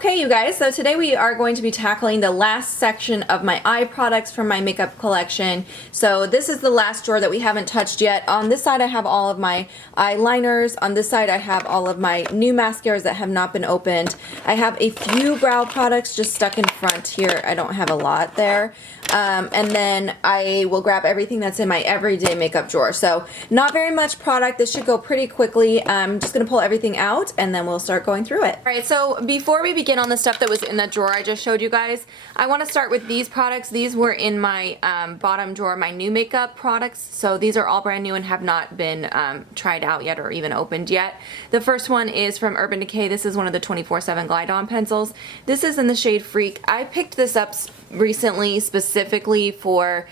Okay, you guys, so today we are going to be tackling the last section of my eye products from my makeup collection. So this is the last drawer that we haven't touched yet. On this side I have all of my eyeliners. On this side I have all of my new mascaras that have not been opened. I have a few brow products just stuck in front here. I don't have a lot there. And then I will grab everything that's in my everyday makeup drawer. So not very much product. This should go pretty quickly. I'm just going to pull everything out and then we'll start going through it. Alright, so before we begin on the stuff that was in that drawer I just showed you guys, I want to start with these products. These were in my bottom drawer, my new makeup products. So these are all brand new and have not been tried out yet or even opened yet. The first one is from Urban Decay. This is one of the 24/7 Glide On pencils. This is in the shade Freak. I picked this up recently specifically for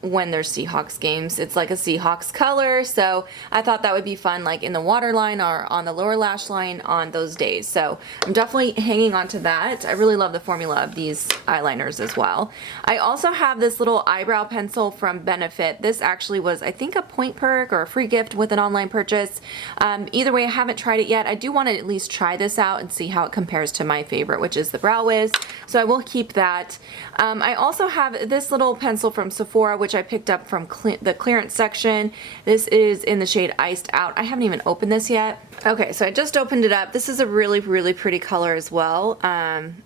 when there's Seahawks games. It's like a Seahawks color, so I thought that would be fun like in the waterline or on the lower lash line on those days. So I'm definitely hanging on to that. I really love the formula of these eyeliners as well. I also have this little eyebrow pencil from Benefit. This actually was, I think, a point perk or a free gift with an online purchase. Either way, I haven't tried it yet. I do want to at least try this out and see how it compares to my favorite, which is the Brow Wiz. So I will keep that. I also have this little pencil from Sephora, which I picked up from the clearance section. This is in the shade Iced Out. I haven't even opened this yet. Okay, so I just opened it up. This is a really, really pretty color as well.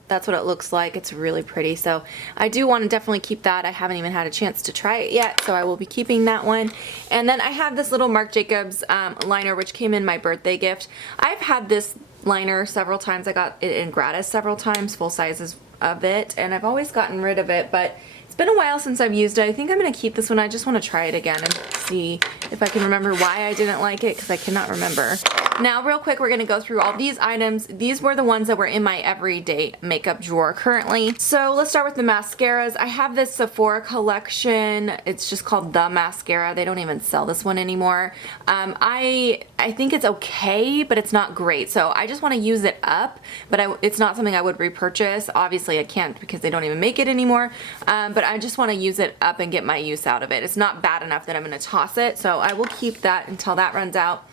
That's what it looks like. It's really pretty. So I do want to definitely keep that. I haven't even had a chance to try it yet, so I will be keeping that one. And then I have this little Marc Jacobs liner, which came in my birthday gift. I've had this liner several times. I got it in gratis several times, full sizes of it, and I've always gotten rid of it, but it's been a while since I've used it. I think I'm going to keep this one. I just want to try it again and see if I can remember why I didn't like it, because I cannot remember. Now, real quick, we're going to go through all these items. These were the ones that were in my everyday makeup drawer currently. So let's start with the mascaras. I have this Sephora collection. It's just called The Mascara. They don't even sell this one anymore. I think it's okay, but it's not great. So I just want to use it up, but it's not something I would repurchase. Obviously, I can't because they don't even make it anymore. But I just want to use it up and get my use out of it. It's not bad enough that I'm going to toss it, so I will keep that until that runs out.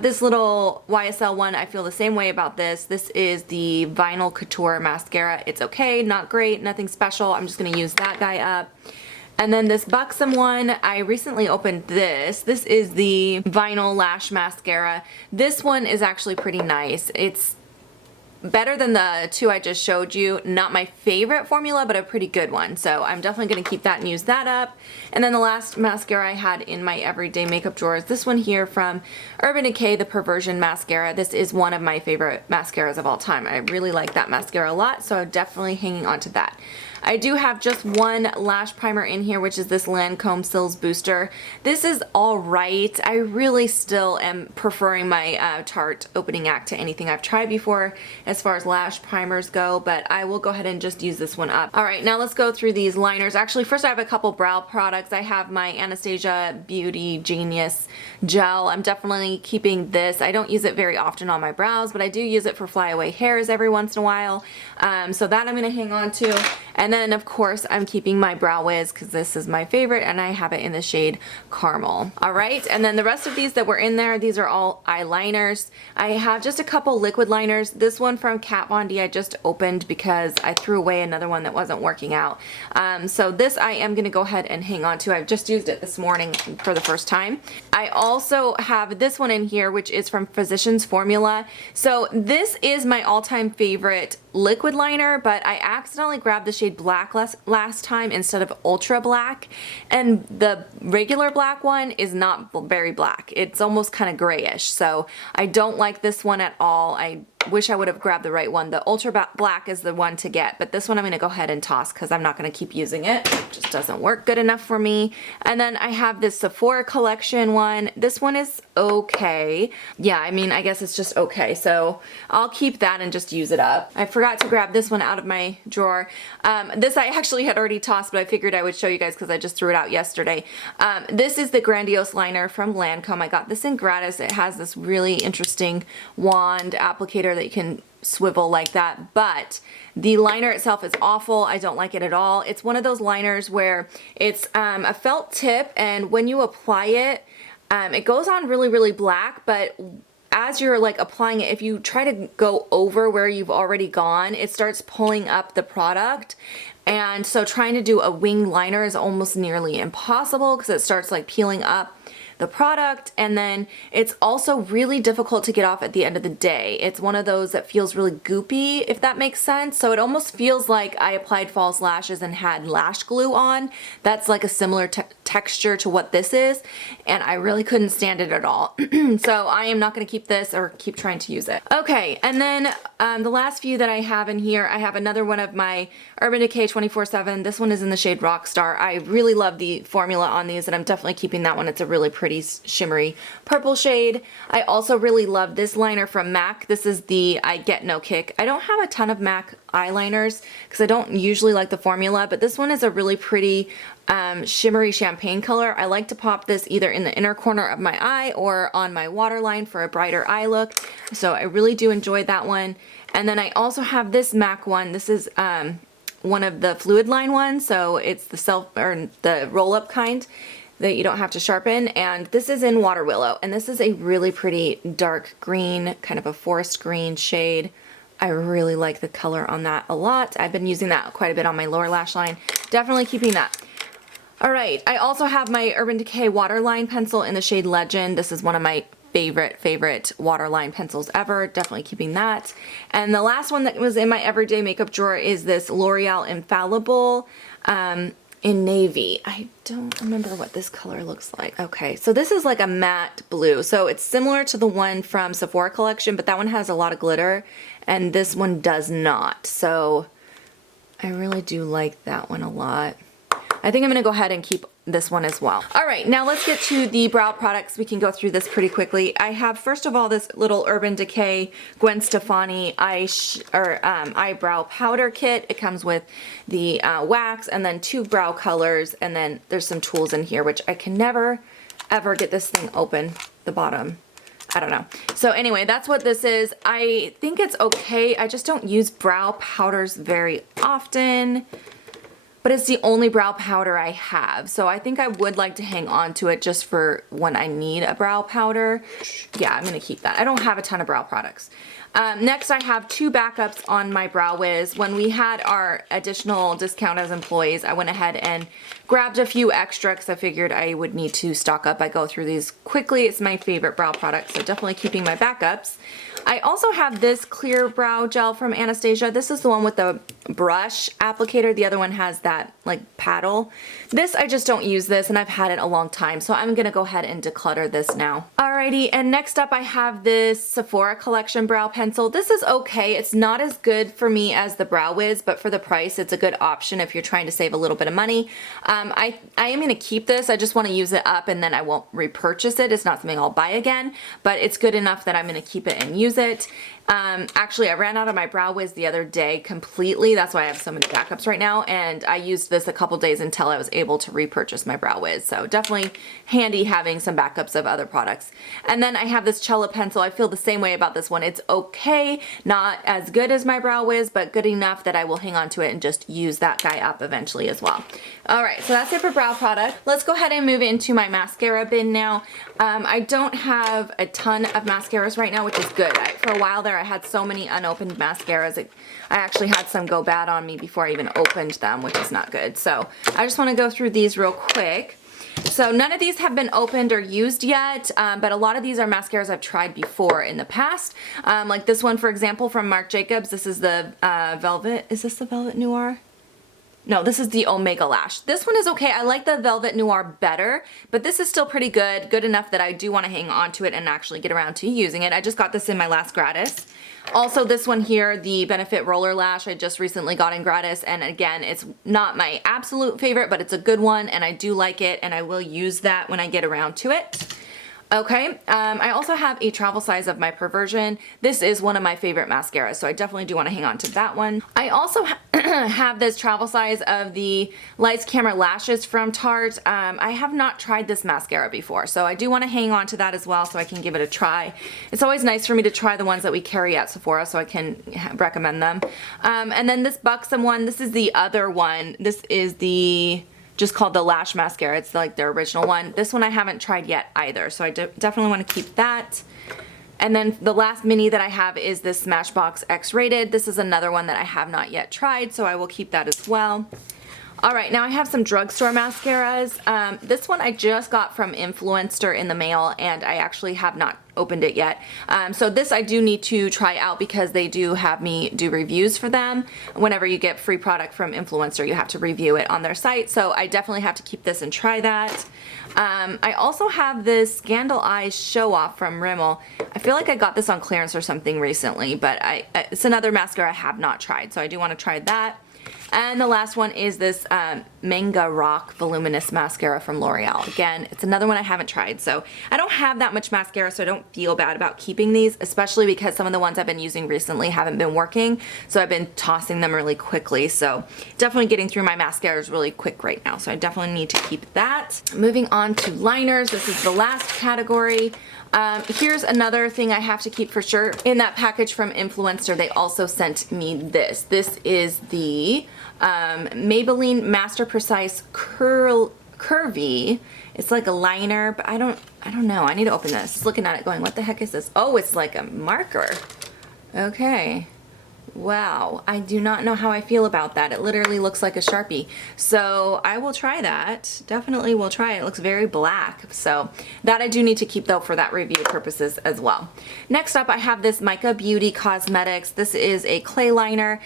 This little YSL one, I feel the same way about this. This is the Vinyl Couture Mascara. It's okay, not great, nothing special. I'm just going to use that guy up. And then this Buxom one, I recently opened this. This is the Vinyl Lash Mascara. This one is actually pretty nice. It's better than the two I just showed you. Not my favorite formula, but a pretty good one. So I'm definitely going to keep that and use that up. And then the last mascara I had in my everyday makeup drawer is this one here from Urban Decay, the Perversion Mascara. This is one of my favorite mascaras of all time. I really like that mascara a lot, so I'm definitely hanging on to that. I do have just one lash primer in here, which is this Lancome Sills Booster. This is alright. I really still am preferring my Tarte Opening Act to anything I've tried before as far as lash primers go, but I will go ahead and just use this one up. Alright, now let's go through these liners. Actually, first I have a couple brow products. I have my Anastasia Beauty Genius Gel. I'm definitely keeping this. I don't use it very often on my brows, but I do use it for flyaway hairs every once in a while. So that I'm going to hang on to. And then, of course, I'm keeping my Brow Wiz because this is my favorite and I have it in the shade Caramel. Alright, and then the rest of these that were in there, these are all eyeliners. I have just a couple liquid liners. This one from Kat Von D I just opened because I threw away another one that wasn't working out. So this I am going to go ahead and hang on to. I've just used it this morning for the first time. I also have this one in here, which is from Physicians Formula. So this is my all-time favorite liquid liner, but I accidentally grabbed the shade Black last time instead of Ultra Black, and the regular black one is not very black. It's almost kind of grayish, so I don't like this one at all. I wish I would have grabbed the right one. The Ultra Black is the one to get, but this one I'm going to go ahead and toss because I'm not going to keep using it. It just doesn't work good enough for me. And then I have this Sephora collection one. This one is okay. Yeah, I mean, I guess it's just okay, so I'll keep that and just use it up. I forgot to grab this one out of my drawer. This I actually had already tossed, but I figured I would show you guys because I just threw it out yesterday. This is the Grandiose liner from Lancome. I got this in gratis. It has this really interesting wand applicator that you can swivel like that, but the liner itself is awful. I don't like it at all. It's one of those liners where it's a felt tip, and when you apply it, it goes on really, really black, but as you're like applying it, if you try to go over where you've already gone, it starts pulling up the product. And so trying to do a wing liner is almost nearly impossible because it starts like peeling up the product, and then it's also really difficult to get off at the end of the day. It's one of those that feels really goopy, if that makes sense. So it almost feels like I applied false lashes and had lash glue on. That's like a similar texture to what this is, and I really couldn't stand it at all. So I am not going to keep this or keep trying to use it. Okay, and then the last few that I have in here, I have another one of my Urban Decay 24/7. This one is in the shade Rockstar. I really love the formula on these, and I'm definitely keeping that one. It's a really pretty shimmery purple shade. I also really love this liner from MAC. This is the I Get No Kick. I don't have a ton of MAC eyeliners because I don't usually like the formula, but this one is a really pretty shimmery champagne color. I like to pop this either in the inner corner of my eye or on my waterline for a brighter eye look. So I really do enjoy that one. And then I also have this MAC one. This is one of the fluid line ones. So it's the roll up kind that you don't have to sharpen, and this is in Water Willow, and this is a really pretty dark green, kind of a forest green shade. I really like the color on that a lot. I've been using that quite a bit on my lower lash line. Definitely keeping that. All right, I also have my Urban Decay Waterline pencil in the shade Legend. This is one of my favorite waterline pencils ever. Definitely keeping that. And the last one that was in my everyday makeup drawer is this L'Oreal Infallible in navy. I don't remember what this color looks like. Okay, so this is like a matte blue. So it's similar to the one from Sephora collection, but that one has a lot of glitter and this one does not. So I really do like that one a lot. I think I'm gonna go ahead and keep this one as well. All right, now let's get to the brow products. We can go through this pretty quickly. I have, first of all, this little Urban Decay Gwen Stefani eyebrow powder kit. It comes with the wax and then 2 brow colors, and then there's some tools in here, which I can never, ever get this thing open, the bottom. I don't know. So anyway, that's what this is. I think it's okay. I just don't use brow powders very often, but it's the only brow powder I have. So I think I would like to hang on to it just for when I need a brow powder. Yeah, I'm gonna keep that. I don't have a ton of brow products. Next, I have 2 backups on my Brow Wiz. When we had our additional discount as employees, I went ahead and grabbed a few extra because I figured I would need to stock up. I go through these quickly. It's my favorite brow product, so definitely keeping my backups. I also have this clear brow gel from Anastasia. This is the one with the brush applicator. The other one has that like paddle. This, I just don't use this, and I've had it a long time, so I'm gonna go ahead and declutter this now. Alrighty, and next up I have this Sephora collection brow pencil. This is okay. It's not as good for me as the Brow Wiz, but for the price, it's a good option if you're trying to save a little bit of money. I am gonna keep this. I just wanna use it up and then I won't repurchase it. It's not something I'll buy again, but it's good enough that I'm gonna keep it and use it. Actually, I ran out of my Brow Wiz the other day completely. That's why I have so many backups right now, and I used this a couple days until I was able to repurchase my Brow Wiz. So definitely handy having some backups of other products. And then I have this Cella pencil. I feel the same way about this one. It's okay, not as good as my Brow Wiz, but good enough that I will hang on to it and just use that guy up eventually as well. All right, so that's it for brow product. Let's go ahead and move into my mascara bin now. I don't have a ton of mascaras right now, which is good. For a while there, I had so many unopened mascaras. I actually had some go bad on me before I even opened them, which is not good. So I just want to go through these real quick. So none of these have been opened or used yet, but a lot of these are mascaras I've tried before in the past. Like this one, for example, from Marc Jacobs. This is the Velvet. Is this the Velvet Noir? No, this is the Omega Lash. This one is okay. I like the Velvet Noir better, but this is still pretty good. Good enough that I do want to hang on to it and actually get around to using it. I just got this in my last gratis. Also, this one here, the Benefit Roller Lash, I just recently got in gratis, and again, it's not my absolute favorite, but it's a good one, and I do like it, and I will use that when I get around to it. Okay, I also have a travel size of my Perversion. This is one of my favorite mascaras, so I definitely do want to hang on to that one. I also have this travel size of the Lights Camera Lashes from Tarte. I have not tried this mascara before, so I do want to hang on to that as well so I can give it a try. It's always nice for me to try the ones that we carry at Sephora so I can recommend them. And then this Buxom one, this is the other one. This is the just called the Lash Mascara. It's like their original one. This one I haven't tried yet either, so I definitely want to keep that. And then the last mini that I have is this Smashbox X-Rated. This is another one that I have not yet tried, so I will keep that as well. All right, now I have some drugstore mascaras. This one I just got from Influencer in the mail, and I actually have not opened it yet. So this I do need to try out because they do have me do reviews for them. Whenever you get free product from Influencer, you have to review it on their site. So I definitely have to keep this and try that. I also have this Scandal Eyes Show Off from Rimmel. I feel like I got this on clearance or something recently, but it's another mascara I have not tried, so I do want to try that. And the last one is this Manga Rock Voluminous Mascara from L'Oreal. Again, it's another one I haven't tried, so I don't have that much mascara, so I don't feel bad about keeping these, especially because some of the ones I've been using recently haven't been working, so I've been tossing them really quickly. So definitely getting through my mascaras really quick right now, so I definitely need to keep that. Moving on to liners, this is the last category. Here's another thing I have to keep for sure. In that package from Influencer, they also sent me this. This is the Maybelline Master Precise Curvy. It's like a liner, but I don't know. I need to open this. Just looking at it going, what the heck is this? Oh, it's like a marker. Okay. Wow, I do not know how I feel about that. It literally looks like a Sharpie. So I will try that. Definitely will try it. It looks very black. So that I do need to keep though for that review purposes as well. Next up I have this Mica Beauty Cosmetics. This is a clay liner.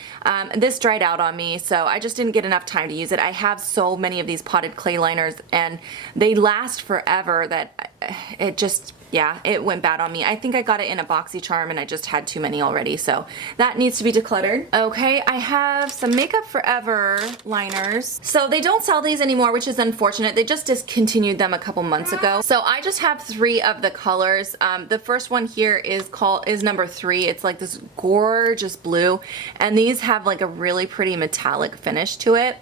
This dried out on me, so I just didn't get enough time to use it. I have so many of these potted clay liners and they last forever that it just, yeah, it went bad on me. I think I got it in a BoxyCharm and I just had too many already, so that needs to be decluttered. Okay, I have some Makeup Forever liners. So they don't sell these anymore, which is unfortunate. They just discontinued them a couple months ago. So I just have 3 of the colors. The first one here is number 3. It's like this gorgeous blue, and these have like a really pretty metallic finish to it.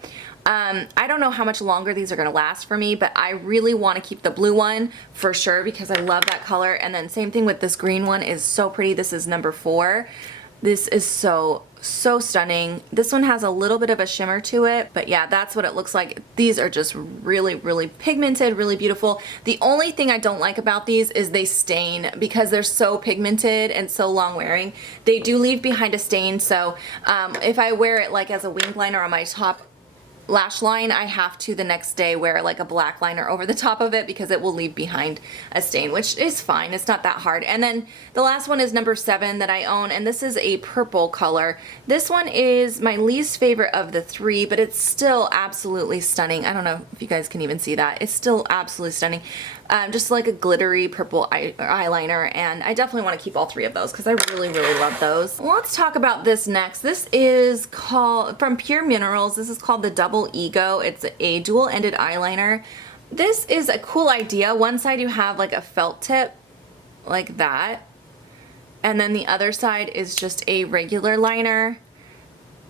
I don't know how much longer these are going to last for me, but I really want to keep the blue one for sure because I love that color. And then same thing with this green one, is so pretty. This is number 4. This is so stunning. This one has a little bit of a shimmer to it, but yeah, that's what it looks like. These are just really pigmented, really beautiful. The only thing I don't like about these is they stain because they're so pigmented and so long wearing. They do leave behind a stain, so if I wear it like as a wing liner on my top lash line, I have to the next day wear like a black liner over the top of it because it will leave behind a stain, which is fine. It's not that hard. And then the last one is number 7 that I own, and this is a purple color. This one is my least favorite of the 3, but it's still absolutely stunning. I don't know if you guys can even see that. It's still absolutely stunning. Just like a glittery purple eyeliner, and I definitely want to keep all 3 of those because I really love those. Let's talk about this next. This is called, from Pure Minerals, this is called the Double Ego. It's a dual-ended eyeliner. This is a cool idea. One side you have like a felt tip like that, and then the other side is just a regular liner,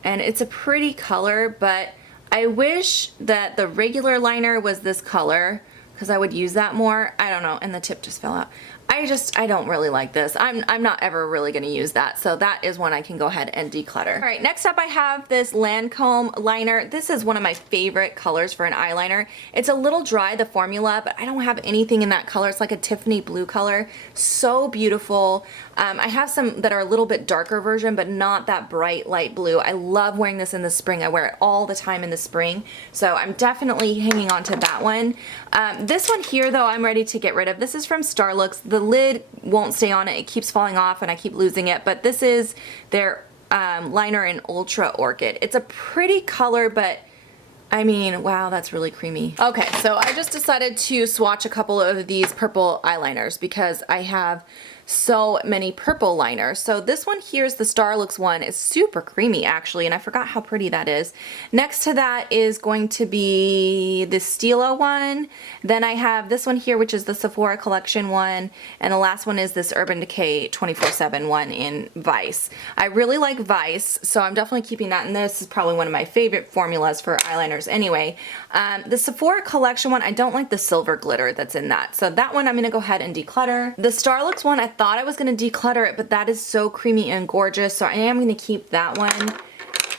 and it's a pretty color, but I wish that the regular liner was this color because I would use that more. I don't know, and the tip just fell out. I don't really like this. I'm not ever really gonna use that, so that is one I can go ahead and declutter. All right, next up I have this Lancome liner. This is one of my favorite colors for an eyeliner. It's a little dry, the formula, but I don't have anything in that color. It's like a Tiffany blue color. So beautiful. I have some that are a little bit darker version, but not that bright light blue. I love wearing this in the spring. I wear it all the time in the spring, so I'm definitely hanging on to that one. This one here, though, I'm ready to get rid of. This is from Starlooks. The lid won't stay on it. It keeps falling off and I keep losing it, but this is their liner in Ultra Orchid. It's a pretty color, but I mean, wow, that's really creamy. Okay, so I just decided to swatch a couple of these purple eyeliners because I have so many purple liners. So this one here is the Starlooks one. It's super creamy actually, and I forgot how pretty that is. Next to that is going to be the Stilo one. Then I have this one here, which is the Sephora Collection one, and the last one is this Urban Decay 24/7 one in Vice. I really like Vice, so I'm definitely keeping that, and this is probably one of my favorite formulas for eyeliners anyway. The Sephora Collection one, I don't like the silver glitter that's in that, so that one I'm gonna go ahead and declutter. The Starlooks one, I thought I was going to declutter it, but that is so creamy and gorgeous, so I am going to keep that one.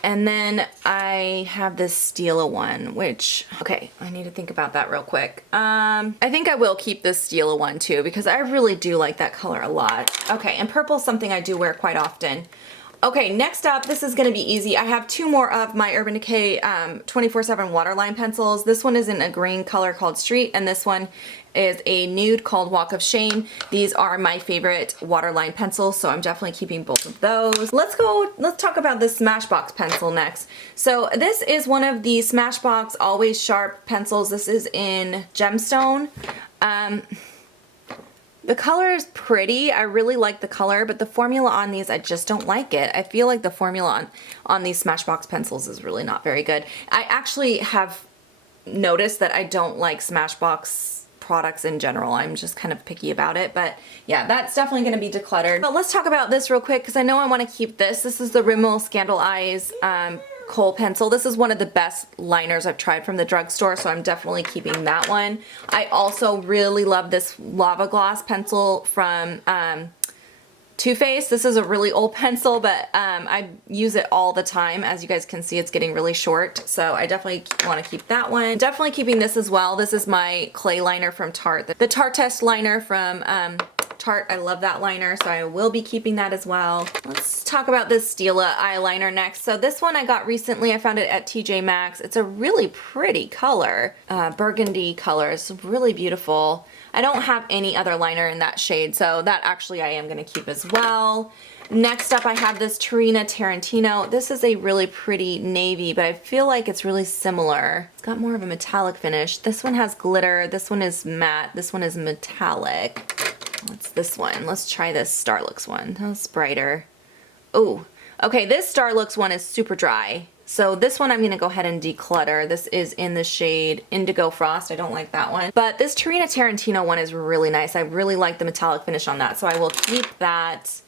And then I have this Stila one, which, okay, I need to think about that real quick. I think I will keep this Stila one too, because I really do like that color a lot. Okay, and purple is something I do wear quite often. Okay, next up, this is gonna be easy. I have two more of my Urban Decay 24/7 waterline pencils. This one is in a green color called Street, and this one is a nude called Walk of Shame. These are my favorite waterline pencils, so I'm definitely keeping both of those. Let's talk about this Smashbox pencil next. So this is one of the Smashbox Always Sharp pencils. This is in Gemstone. The color is pretty. I really like the color, but the formula on these, I just don't like it. I feel like the formula on these Smashbox pencils is really not very good. I actually have noticed that I don't like Smashbox products in general. I'm just kind of picky about it, but yeah, that's definitely going to be decluttered. But let's talk about this real quick because I know I want to keep this. This is the Rimmel Scandal Eyes Kohl pencil. This is one of the best liners I've tried from the drugstore, so I'm definitely keeping that one. I also really love this Lava Gloss pencil from Too Faced. This is a really old pencil, but I use it all the time. As you guys can see, it's getting really short, so I definitely want to keep that one. Definitely keeping this as well. This is my clay liner from Tarte. The Tarte Test liner from Tarte. I love that liner, so I will be keeping that as well. Let's talk about this Stila eyeliner next. So this one I got recently. I found it at TJ Maxx. It's a really pretty color, burgundy color. It's really beautiful. I don't have any other liner in that shade, so that actually I am going to keep as well. Next up I have this Tarina Tarantino. This is a really pretty navy, but I feel like it's really similar. It's got more of a metallic finish. This one has glitter. This one is matte. This one is metallic. What's this one? Let's try this Starlooks one. That's brighter. Oh, okay, this Starlooks one is super dry. So this one I'm going to go ahead and declutter. This is in the shade Indigo Frost. I don't like that one. But this Tarina Tarantino one is really nice. I really like the metallic finish on that, so I will keep that.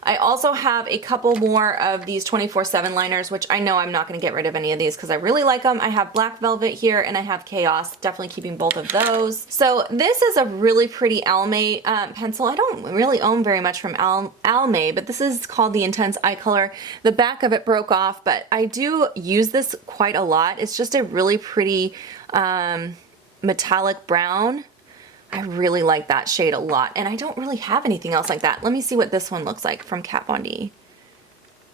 I also have a couple more of these 24/7 liners, which I know I'm not going to get rid of any of these because I really like them. I have Black Velvet here and I have Chaos. Definitely keeping both of those. So this is a really pretty Almay pencil. I don't really own very much from Almay, but this is called the Intense Eye Color. The back of it broke off, but I do use this quite a lot. It's just a really pretty metallic brown. I really like that shade a lot, and I don't really have anything else like that. Let me see what this one looks like from Kat Von D.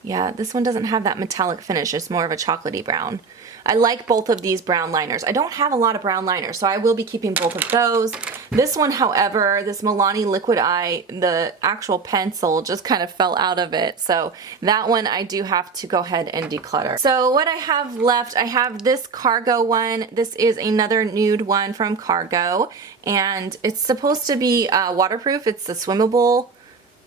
Yeah, this one doesn't have that metallic finish. It's more of a chocolatey brown. I like both of these brown liners. I don't have a lot of brown liners, so I will be keeping both of those. This one, however, this Milani Liquid Eye, the actual pencil just kind of fell out of it. So that one I do have to go ahead and declutter. So what I have left, I have this Cargo one. This is another nude one from Cargo, and it's supposed to be waterproof. It's a swimmable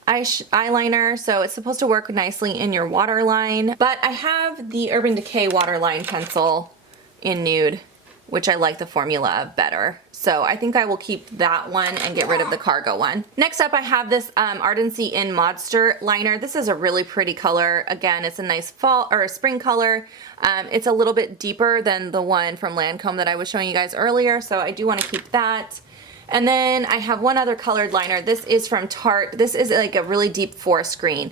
eyeliner, so it's supposed to work nicely in your waterline. But I have the Urban Decay waterline pencil in nude, which I like the formula of better. So I think I will keep that one and get rid of the Cargo one. Next up I have this Ardency in Modster liner. This is a really pretty color. Again, it's a nice fall or a spring color. It's a little bit deeper than the one from Lancome that I was showing you guys earlier, so I do want to keep that. And then I have one other colored liner. This is from Tarte. This is like a really deep forest green.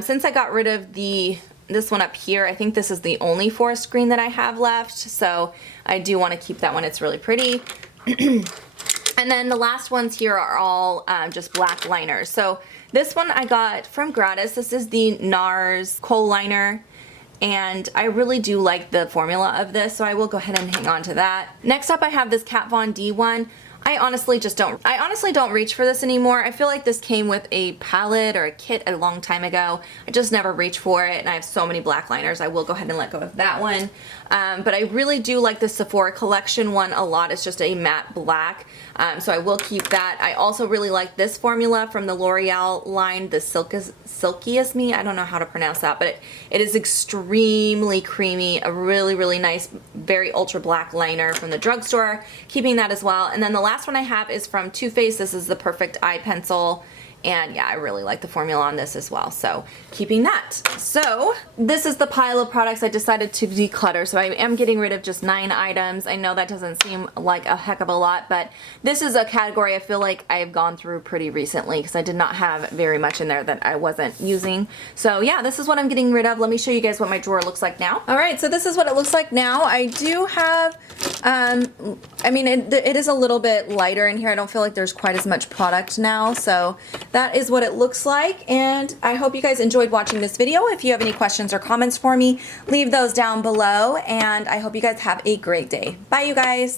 Since I got rid of this one up here, I think this is the only forest green that I have left. So I do want to keep that one. It's really pretty. And then the last ones here are all just black liners. So this one I got from Gratis. This is the NARS Kohl liner. And I really do like the formula of this, so I will go ahead and hang on to that. Next up I have this Kat Von D one. I honestly don't reach for this anymore. I feel like this came with a palette or a kit a long time ago. I just never reach for it, and I have so many black liners. I will go ahead and let go of that one. But I really do like the Sephora collection one a lot. It's just a matte black, so I will keep that. I also really like this formula from the L'Oreal line, the Silkiest Me. I don't know how to pronounce that, but it is extremely creamy. A really, really nice, very ultra black liner from the drugstore. Keeping that as well. And then the last one I have is from Too Faced. This is the Perfect Eye Pencil. And yeah, I really like the formula on this as well. So keeping that. So this is the pile of products I decided to declutter. So I am getting rid of just 9 items. I know that doesn't seem like a heck of a lot, but this is a category I feel like I have gone through pretty recently because I did not have very much in there that I wasn't using. So yeah, this is what I'm getting rid of. Let me show you guys what my drawer looks like now. All right, so this is what it looks like now. I do have, I mean, it is a little bit lighter in here. I don't feel like there's quite as much product now. So that is what it looks like. And I hope you guys enjoyed watching this video. If you have any questions or comments for me, leave those down below. And I hope you guys have a great day. Bye, you guys.